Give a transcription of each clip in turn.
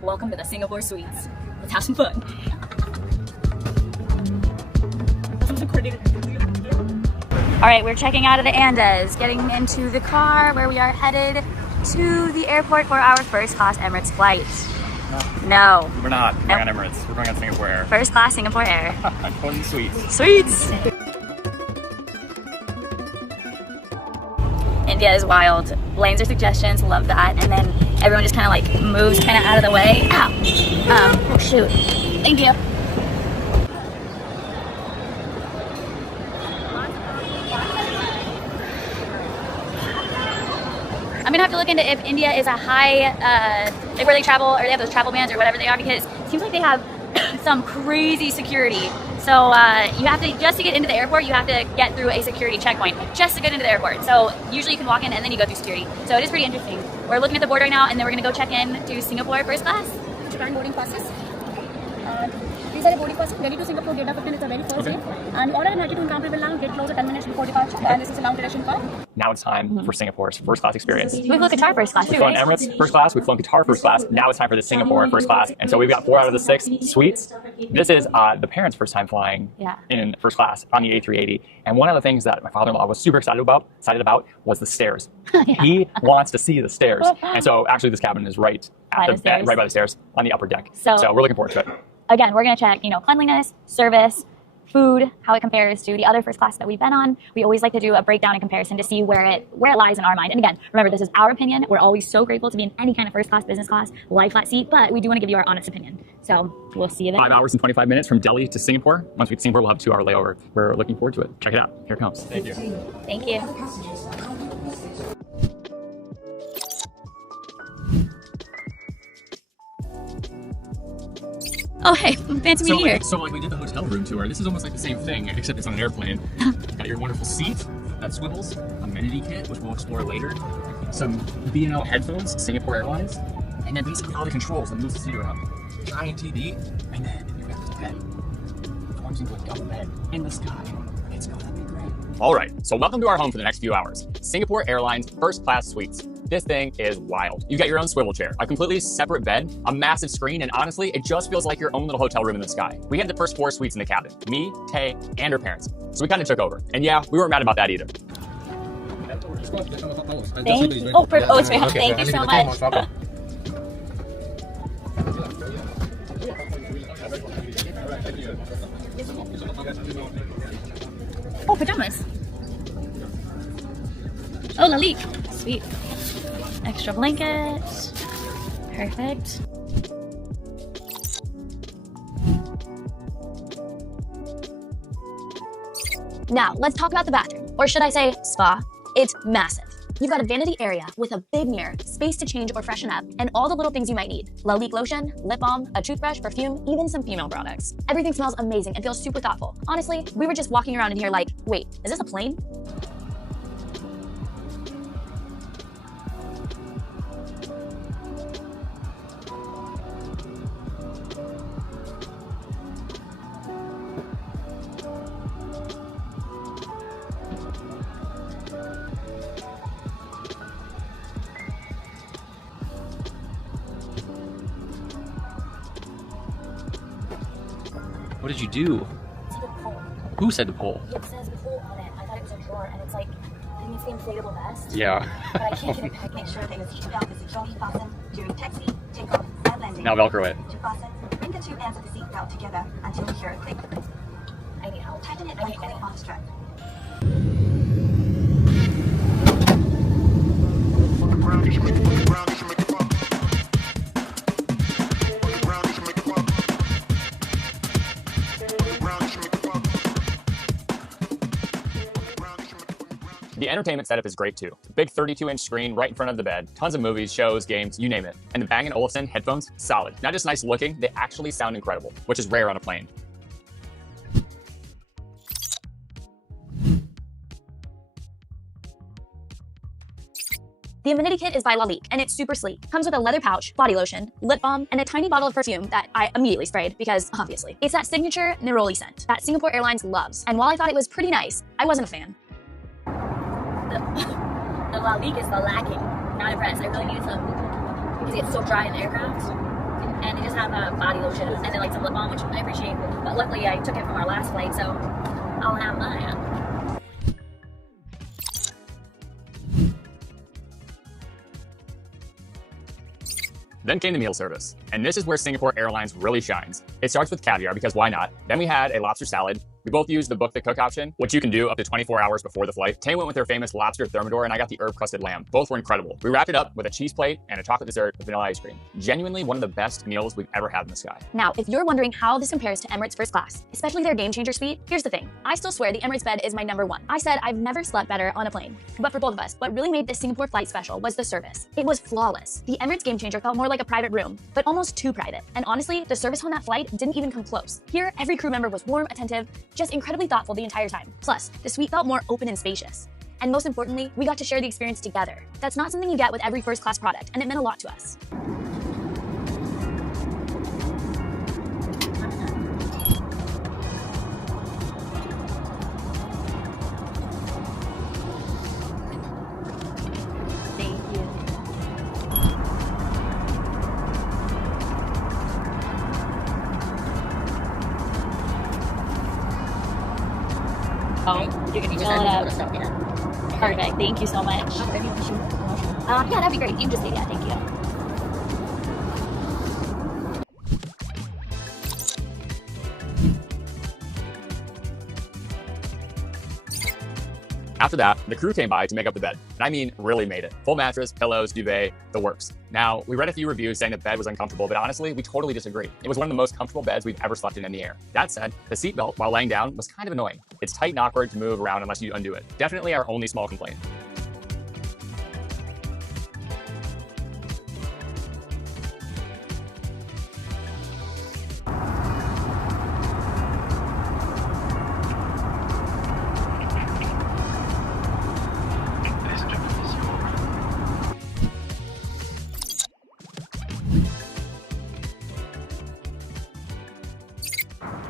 Welcome to the Singapore Suites. Let's have some fun. All right, we're checking out of the Andes, getting into the car where we are headed to the airport for our first class Emirates flight. No. We're not going on Emirates. We're going on Singapore Air. First class Singapore Air. Golden Suites. Suites! India is wild. Lanes are suggestions, love that. And then everyone just kind of like moves kind of out of the way. Ow! Oh shoot. Thank you. I'm gonna have to look into if India is a high, like where they travel, or they have those travel bans or whatever they are, because it seems like they have some crazy security. So you have to, just to get into the airport, you have to get through a security checkpoint just to get into the airport. So usually you can walk in and then you go through security. So it is pretty interesting. We're looking at the board right now, and then we're gonna go check in to Singapore first class. Japan boarding passes. These are the boarding passes ready to Singapore. Gate 15 is the very first day. And order an attitude counter will now get closer 10 minutes before departure. And this is a long duration call. Now it's time for Singapore's first class experience. We flew Qatar first class too, We've flown right? Emirates first class, we've flown Qatar first class. Now it's time for the Singapore first class. And so we've got 4 out of the 6 suites. This is the parents' first time flying in first class on the A380. And one of the things that my father-in-law was super excited about was the stairs. He wants to see the stairs. And so actually this cabin is right at the bed, right by the stairs on the upper deck. So we're looking forward to it. Again, we're gonna check, cleanliness, service, food, how it compares to the other first class that we've been on. We always like to do a breakdown and comparison to see where it lies in our mind. And again, remember, this is our opinion. We're always so grateful to be in any kind of first class, business class, lie flat seat, but we do want to give you our honest opinion. So we'll see you there. 5 hours and 25 minutes from Delhi to Singapore. Once we get to Singapore, we'll have a 2-hour layover. We're looking forward to it. Check it out. Here it comes. Thank you. Thank you. Oh, hey, fancy meeting you here. So like we did the hotel room tour. This is almost like the same thing, except it's on an airplane. Got your wonderful seat that swivels, amenity kit, which we'll explore later, some B&O headphones, Singapore Airlines, and then basically all the controls that moves the seat around. Giant TV, and then you've got this bed. Forms into a double bed in the sky. It's gonna be great. All right, so welcome to our home for the next few hours. Singapore Airlines first class suites. This thing is wild. You got your own swivel chair, a completely separate bed, a massive screen, and honestly, it just feels like your own little hotel room in the sky. We had the first 4 suites in the cabin, me, Tay, and her parents. So we kind of took over. And yeah, we weren't mad about that either. It's great. Thank you so much. Oh, pajamas. Oh, Lalik. Sweet. Extra blanket. Perfect. Now, let's talk about the bathroom, or should I say spa. It's massive. You've got a vanity area with a big mirror, space to change or freshen up, and all the little things you might need. Lalique lotion, lip balm, a toothbrush, perfume, even some female products. Everything smells amazing and feels super thoughtful. Honestly, we were just walking around in here like, wait, is this a plane? What did you do? It's like a pole. Who said to pull? It says pole on it. I thought it was a drawer, and it's like, I think it's the inflatable vest. Yeah. But I can't get it back. Make sure that the seatbelt is securely fastened during taxi, takeoff, and landing. Now Velcro it. To fasten, bring the 2 ends of the seatbelt together until you hear a click. I need help. Tighten it by pulling on the strap. The entertainment setup is great too. Big 32-inch screen right in front of the bed, tons of movies, shows, games, you name it. And the Bang & Olufsen headphones, solid. Not just nice looking, they actually sound incredible, which is rare on a plane. The amenity kit is by Lalique, and it's super sleek. Comes with a leather pouch, body lotion, lip balm, and a tiny bottle of perfume that I immediately sprayed because, obviously, it's that signature neroli scent that Singapore Airlines loves. And while I thought it was pretty nice, I wasn't a fan. The Lalique is the lacking. Not impressed. I really need some because it gets so dry in the aircraft. And they just have a body lotion and then like some lip balm, which I appreciate. But luckily I took it from our last flight, so I'll have mine. Then came the meal service, and this is where Singapore Airlines really shines. It starts with caviar because why not? Then we had a lobster salad. We both used the book the cook option, which you can do up to 24 hours before the flight. Tay went with her famous lobster thermidor, and I got the herb crusted lamb. Both were incredible. We wrapped it up with a cheese plate and a chocolate dessert with vanilla ice cream. Genuinely one of the best meals we've ever had in the sky. Now, if you're wondering how this compares to Emirates first class, especially their game changer suite, here's the thing. I still swear the Emirates bed is my #1. I said I've never slept better on a plane. But for both of us, what really made this Singapore flight special was the service. It was flawless. The Emirates game changer felt more like a private room, but almost too private. And honestly, the service on that flight didn't even come close. Here, every crew member was warm, attentive, just incredibly thoughtful the entire time. Plus, the suite felt more open and spacious. And most importantly, we got to share the experience together. That's not something you get with every first class product, and it meant a lot to us. Thank you. Oh, You can fill it up. stuff here. Perfect. Thank you so much. Yeah, that'd be great. You can just say yeah, thank you. After that, the crew came by to make up the bed. And I mean, really made it. Full mattress, pillows, duvet, the works. Now, we read a few reviews saying the bed was uncomfortable, but honestly, we totally disagree. It was one of the most comfortable beds we've ever slept in the air. That said, the seatbelt while laying down was kind of annoying. It's tight and awkward to move around unless you undo it. Definitely our only small complaint.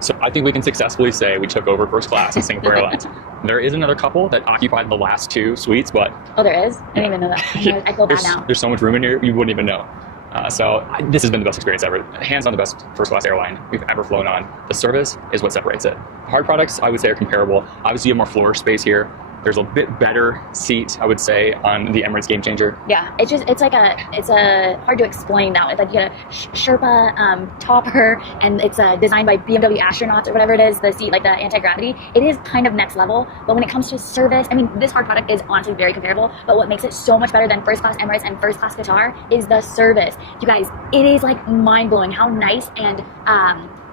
So I think we can successfully say we took over first class at Singapore Airlines. There is another couple that occupied the last two suites, but Oh, there is? I didn't even know that. I feel bad now. there's so much room in here, you wouldn't even know. This has been the best experience ever. Hands on the best first class airline we've ever flown on. The service is what separates it. Hard products, I would say, are comparable. Obviously, you have more floor space here. There's a bit better seat, I would say, on the Emirates Game Changer. Yeah, it's hard to explain now. It's like you get a Sherpa topper, and it's designed by BMW astronauts or whatever it is, the seat, like the anti-gravity. It is kind of next level, but when it comes to service, I mean, this hard product is honestly very comparable, but what makes it so much better than first class Emirates and first class Qatar is the service. You guys, it is like mind-blowing how nice and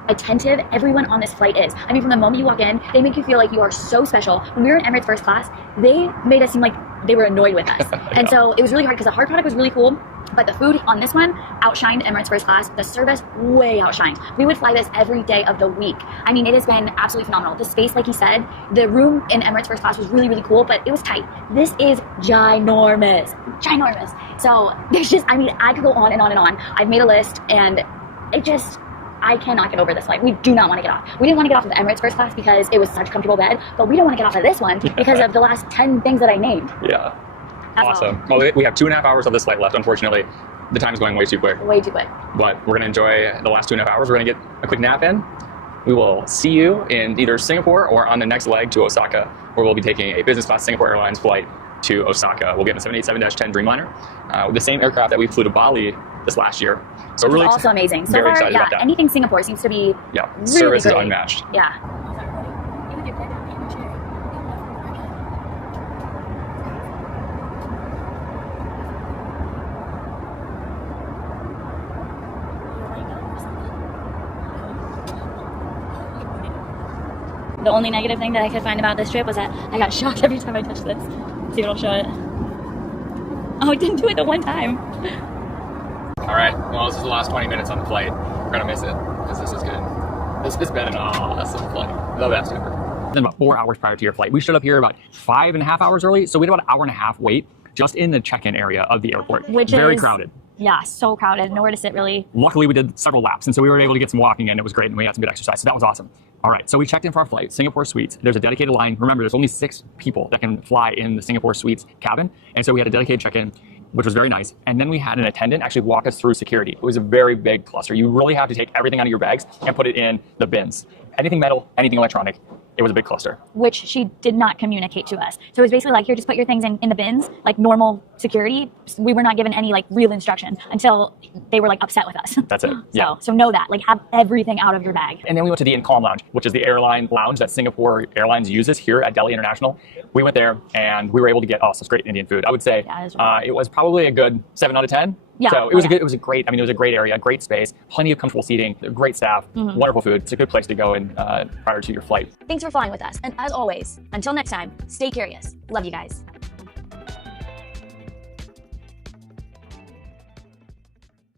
attentive everyone on this flight is. I mean, from the moment you walk in, they make you feel like you are so special. When we were in Emirates first class, they made us seem like they were annoyed with us. And so it was really hard because the hard product was really cool, but the food on this one outshined Emirates first class. The service way outshined. We would fly this every day of the week. I mean, it has been absolutely phenomenal. The space, like he said, the room in Emirates first class was really, really cool, but it was tight. This is ginormous. Ginormous. So there's just, I mean, I could go on and on and on. I've made a list, and I cannot get over this flight. We do not want to get off. We didn't want to get off of the Emirates first class because it was such a comfortable bed, but we don't want to get off of this one because of the last 10 things that I named. Yeah. That's awesome. Well, we have 2.5 hours of this flight left. Unfortunately, the time's going way too quick. Way too quick. But we're going to enjoy the last 2.5 hours. We're going to get a quick nap in. We will see you in either Singapore or on the next leg to Osaka, where we'll be taking a business class Singapore Airlines flight to Osaka. We'll get in a 787-10 Dreamliner, with the same aircraft that we flew to Bali this last year. So really also amazing. So very far, excited yeah, about that. anything Singapore seems to be really service great. is unmatched. Yeah. The only negative thing that I could find about this trip was that I got shocked every time I touched this. See if it'll show it. Oh, I didn't do it the one time. All right, well, this is the last 20 minutes on the flight. We're gonna miss it, because this is good. This has been an awesome flight. The best ever. Then about 4 hours prior to your flight, we showed up here about 5.5 hours early, so we had about an hour and a half wait just in the check-in area of the airport. Which very is crowded. Yeah, so crowded. Nowhere to sit, really. Luckily, we did several laps, and so we were able to get some walking in. It was great, and we had some good exercise, so that was awesome. All right, so we checked in for our flight, Singapore Suites. There's a dedicated line. Remember, there's only 6 people that can fly in the Singapore Suites cabin, and so we had a dedicated check-in, which was very nice. And then we had an attendant actually walk us through security. It was a very big cluster. You really have to take everything out of your bags and put it in the bins. Anything metal, anything electronic, it was a big cluster. Which she did not communicate to us. So it was basically like, here, just put your things in the bins, like normal security. We were not given any like real instruction until they were like upset with us. That's it. Yeah. So know that, like, have everything out of your bag. And then we went to the In-Calm Lounge, which is the airline lounge that Singapore Airlines uses here at Delhi International. We went there and we were able to get some great Indian food. I would say it was probably a good 7 out of 10. Yeah. So it was it was a great area, great space, plenty of comfortable seating, great staff, wonderful food. It's a good place to go in prior to your flight. Thanks for flying with us. And as always, until next time, stay curious. Love you guys.